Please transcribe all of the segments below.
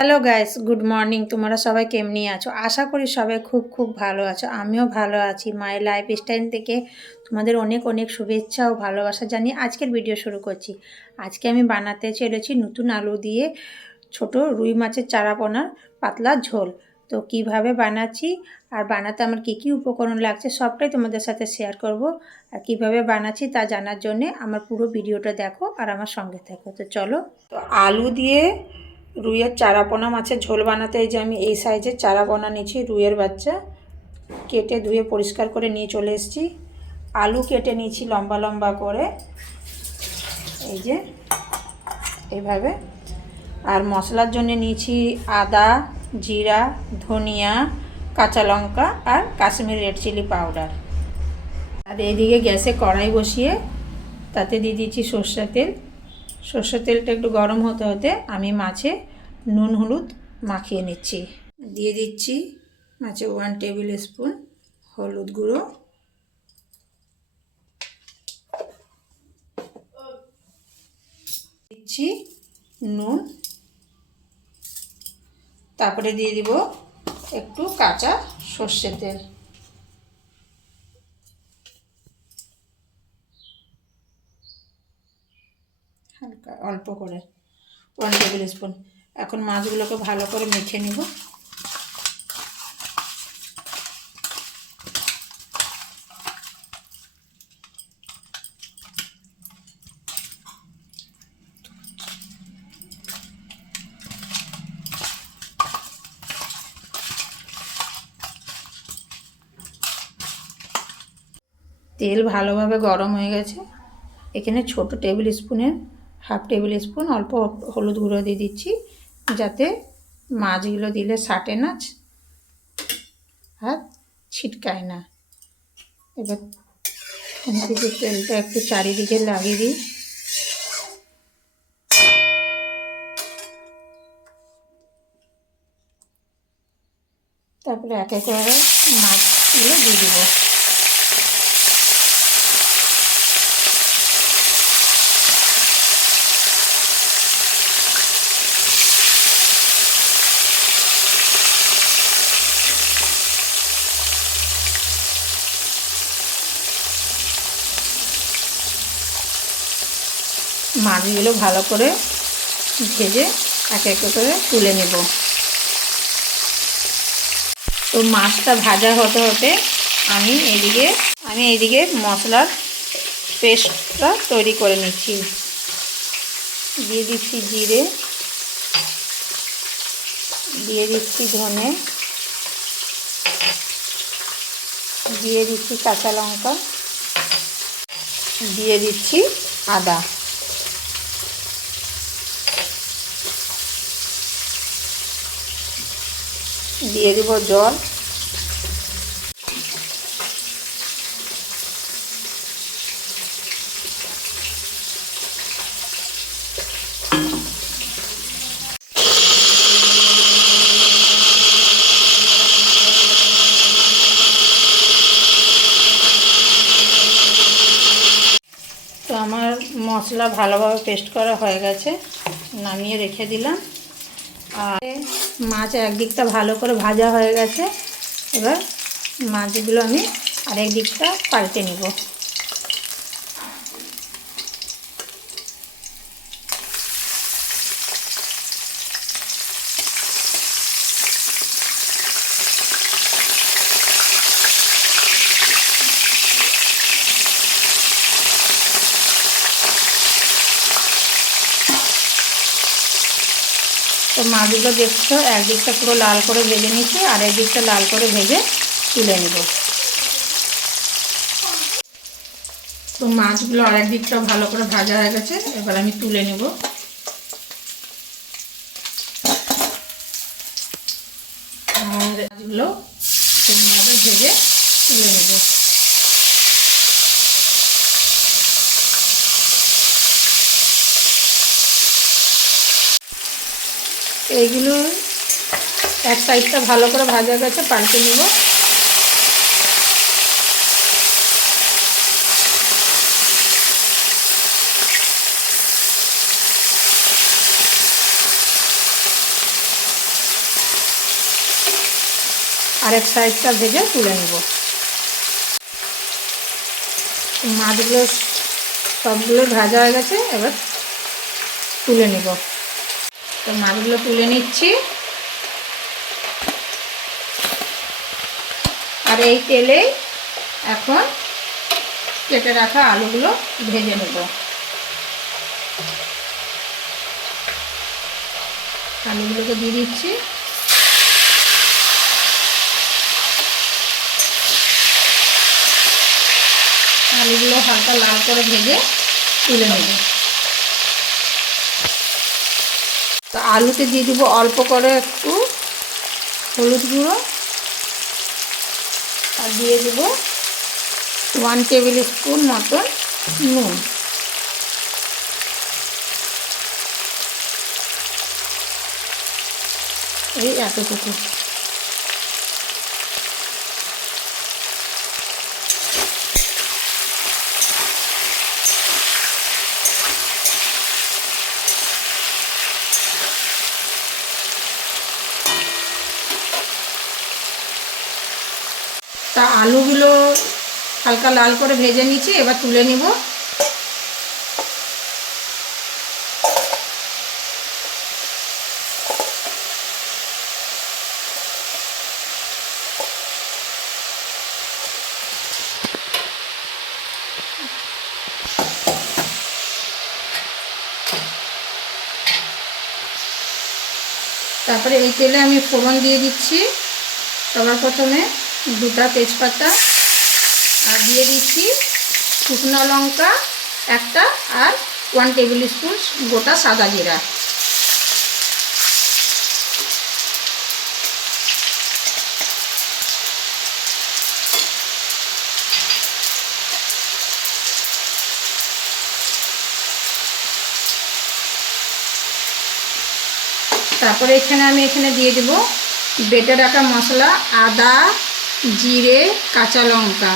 Hello guys good morning তোমরা সবাই কেমনি আছো? আশা করি সবাই খুব খুব ভালো আছো। আমিও ভালো আছি। মাই লাইফ স্টাইল থেকে তোমাদের অনেক অনেক শুভেচ্ছা ও ভালোবাসা জানিয়ে আজকের ভিডিও শুরু করছি। আজকে আমি বানাতে চলেছি নতুন আলু দিয়ে ছোট রুই মাছের চারাপোনার পাতলা ঝোল। তো কীভাবে বানাচ্ছি আর বানাতে আমার কী কী উপকরণ লাগছে সবটাই তোমাদের সাথে শেয়ার করব। আর কীভাবে বানাচ্ছি তা জানার জন্যে আমার পুরো ভিডিওটা দেখো আর আমার সঙ্গে থাকো। তো চলো। তো আলু দিয়ে রুইয়ের চারাপোনা মাছের ঝোল বানাতে, এই যে আমি এই সাইজের চারাপোনা নিয়েছি রুইয়ের বাচ্চা, কেটে ধুয়ে পরিষ্কার করে নিয়ে চলে এসেছি। আলু কেটে নিয়েছি লম্বা লম্বা করে, এই যে এইভাবে আর মশলার জন্য নিয়েছি আদা, জিরা, ধনিয়া, কাঁচা লঙ্কা আর কাশ্মীর রেড চিলি পাউডার। আর এদিকে গ্যাসে কড়াই বসিয়ে তাতে দিয়ে দিয়েছি সর্ষের তেল। সর্ষের তেলটা একটু গরম হতে হতে আমি মাছে নুন, হলুদ মাখিয়ে নিচ্ছি। দিয়ে দিচ্ছি মাছে ওয়ান টেবিল স্পুন হলুদ গুঁড়ো। দিচ্ছি নুন। তারপরে দিয়ে দিব একটু কাঁচা সর্ষের তেল হালকা অল্প করে ওয়ান টেবিল স্পুন এখন মাছগুলোকে ভালো করে মেখে নিব। তেল ভালোভাবে গরম হয়ে গেছে। এখানে ছোট টেবিল স্পুনের হাফ টেবিল স্পুন অল্প হলুদ গুঁড়ো দিয়ে দিচ্ছি, যাতে মাছগুলো দিলে সাটে না আর ছিটকায় না। এবার খুন্তিতে তেলটা একটু চারিদিকে লাগিয়ে দিই। তারপরে এক এক মাছগুলো দিয়ে দেবো। মাছগুলো ভালো করে ভেজে এক এক করে তুলে নেব। তো মাছটা ভাজা হতে হতে আমি এদিকে আমি এদিকে মশলার পেস্টটা তৈরি করে নিচ্ছি। দিয়ে দিচ্ছি জিরে, দিয়ে দিচ্ছি ধনে, দিয়ে দিচ্ছি কাঁচা লঙ্কা, দিয়ে দিচ্ছি আদা। দিয়ে দিব জল। তো আমার মশলা ভালোভাবে পেস্ট করা হয়ে গেছে, নামিয়ে রেখে দিলাম। আর মাছ একদিকটা ভালো করে ভাজা হয়ে গেছে। এবার মাছগুলো আমি আরেক দিকটা পাল্টে নিব তো মাছগুলো দেখছ, একদিকটা পুরো লাল করে ভেজে নিচ্ছি আর একদিকটা লাল করে ভেজে তুলে নেব। তো মাছগুলো আর একদিকটা ভালো করে ভাজা হয়ে গেছে, এবার আমি তুলে নেব। আর মাছগুলো ভেজে তুলে নেব। এইগুলো এক সাইডটা ভালো করে ভাজা গেছে, পাল্টে নেব। আরেক সাইডটা ভেজে তুলে নেব। মাছগুলো সবগুলো ভাজা হয়ে গেছে, এবার তুলে নেব। তো মাছগুলো তুলে নিচ্ছি। আর এই তেলেই এখন কেটে রাখা আলুগুলো ভেজে নেব। আলুগুলোকে দিয়ে দিচ্ছি। আলুগুলো হালকা লাল করে ভেজে তুলে নেব তো আলুতে দিয়ে দিব অল্প করে একটু হলুদ গুঁড়ো। আর দিয়ে দেব ওয়ান টেবিল স্পুন মতন নুন। এই এতটুকু। তা আলুগুলো হালকা লাল করে ভেজে নিচ্ছি, এবার তুলে নিব। তারপরে এই তেলে আমি ফোড়ন দিয়ে দিচ্ছি, সবার প্রথমে। দুটা তেজপাতা, আর দিয়ে দিচ্ছি শুকনো লঙ্কা একটা আর ওয়ান টেবিল স্পুন গোটা সাদা জিরা। তারপরে এখানে আমি এখানে দিয়ে দেব বেটে রাখা মশলা, আদা জিরে, কাঁচা লঙ্কা।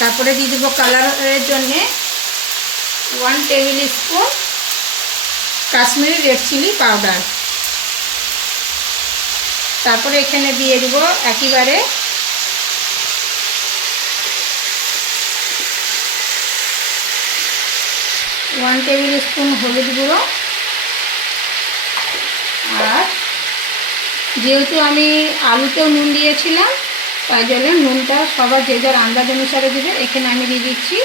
তারপরে দিয়ে দেবো কালারের জন্যে one tablespoon Kashmiri red chilli powder তারপরে এখানে দিয়ে দেবো একেবারে ওয়ান টেবিল স্পুন হলুদ গুঁড়ো। আর যেহেতু আমি আলুতেও নুন দিয়েছিলাম, তাই জন্য নুনটা সবার যে যার আন্দাজ অনুসারে দেবে। এখানে আমি দিয়ে দিচ্ছি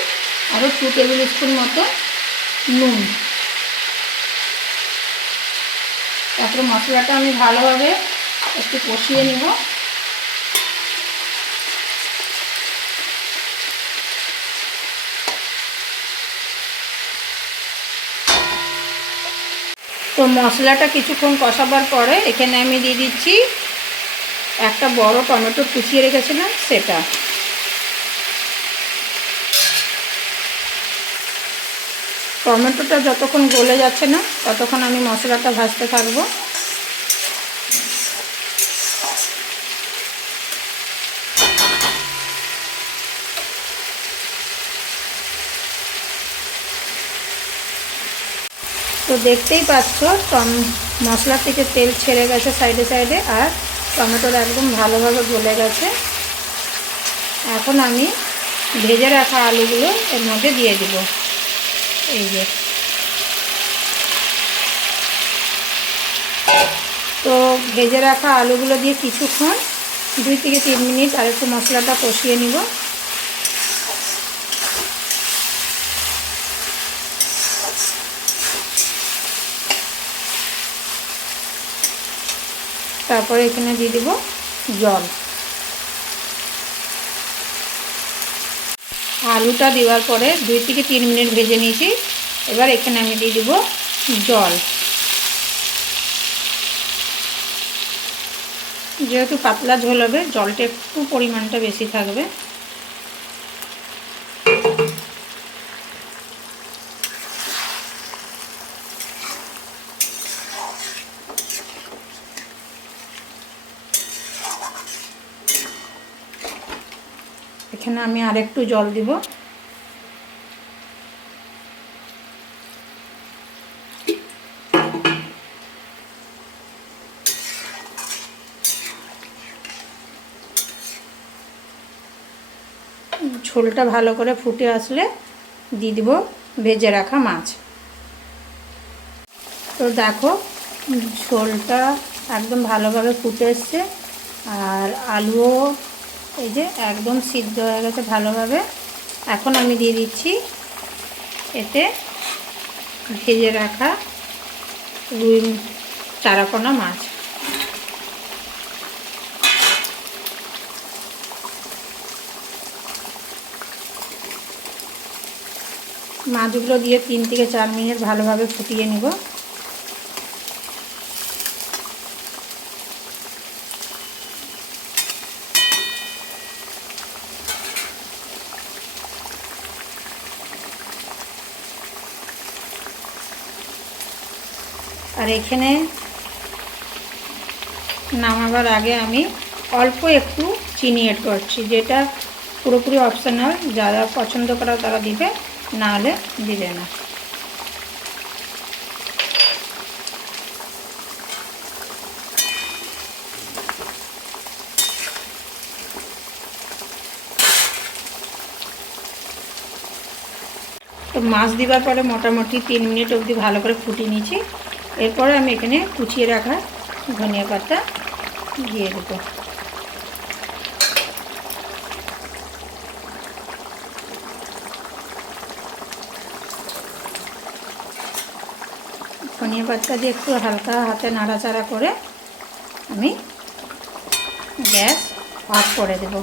আরও টু টেবিল স্পুন মতো নুন। তারপরে মশলাটা আমি ভালোভাবে একটু কষিয়ে নিব। তো মশলাটা কিছুক্ষণ কষাবার পরে এখানে আমি দিয়ে দিচ্ছি একটা বড় টমেটো কুচিয়ে রেখেছিলাম সেটা। টমেটোটা যতক্ষণ গলে যাচ্ছে না ততক্ষণ আমি মশলাটা ভাজতে থাকব। দেখতেই পাচ্ছ, টম মশলা থেকে তেল ছেড়ে গেছে সাইডে সাইডে আর টমেটোটা একদম ভালোভাবে গলে গেছে। এখন আমি ভেজে রাখা আলুগুলো এর মধ্যে দিয়ে দিব। এই যে। তো ভেজে রাখা আলুগুলো দিয়ে কিছুক্ষণ, দুই থেকে তিন মিনিট আর একটু মশলাটা কষিয়ে নিব। তারপরে এখানে দিয়ে দেবো জল। আলুটা দেওয়ার পরে দুই থেকে তিন মিনিট ভেজে নিয়েছি। এবার এখানে আমি দিয়ে দিব জল। যেহেতু পাতলা ঝোল হবে, জলটা একটু পরিমাণটা বেশি থাকবে। এখানে আমি আরেকটু জল দিব। ঝোলটা ভালো করে ফুটে আসলে দিয়ে দিব ভেজে রাখা মাছ। তো দেখো, ঝোলটা একদম ভালোভাবে ফুটে এসছে। আর আলুও এই যে একদম সিদ্ধ হয়ে গেছে ভালোভাবে। এখন আমি দিয়ে দিচ্ছি এতে ভেজে রাখা রুই চারাপোনা মাছ। মাছগুলো দিয়ে তিন থেকে চার মিনিট ভালোভাবে ফুটিয়ে নেব। আর এখানে নামাবার আগে আমি অল্প একটু চিনি এড করছি, যেটা পুরোপুরি অপশনাল যারা পছন্দ করা তারা দিবে না হলে দিবে না। তো মাছ দেওয়ার পরে মোটামুটি তিন মিনিট অবধি ভালো করে ফুটিয়ে নিয়েছি। এরপরে আমি এখানে কুচিয়ে রাখা ধনিয়া পাতা দিয়ে দেবো। ধনিয়া পাতা দিয়ে একটু হালকা হাতে নাড়াচাড়া করে আমি গ্যাস অফ করে দেব।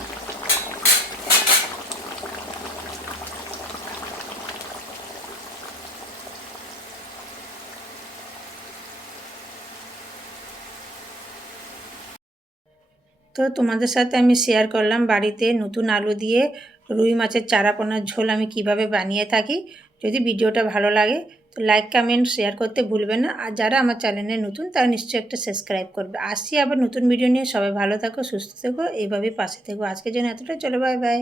তো তোমাদের সাথে আমি শেয়ার করলাম বাড়িতে নতুন আলু দিয়ে রুই মাছের চারাপোনার ঝোল আমি কীভাবে বানিয়ে থাকি। যদি ভিডিওটা ভালো লাগে তো লাইক কমেন্ট শেয়ার করতে ভুলবে না। আর যারা আমার চ্যানেলে নতুন তারা নিশ্চয়ই একটা সাবস্ক্রাইব করবে। আসছি আবার নতুন ভিডিও নিয়ে। সবাই ভালো থাকো, সুস্থ থেকো এইভাবেই পাশে থেকো। আজকের জন্য এতটা চলো বাই বাই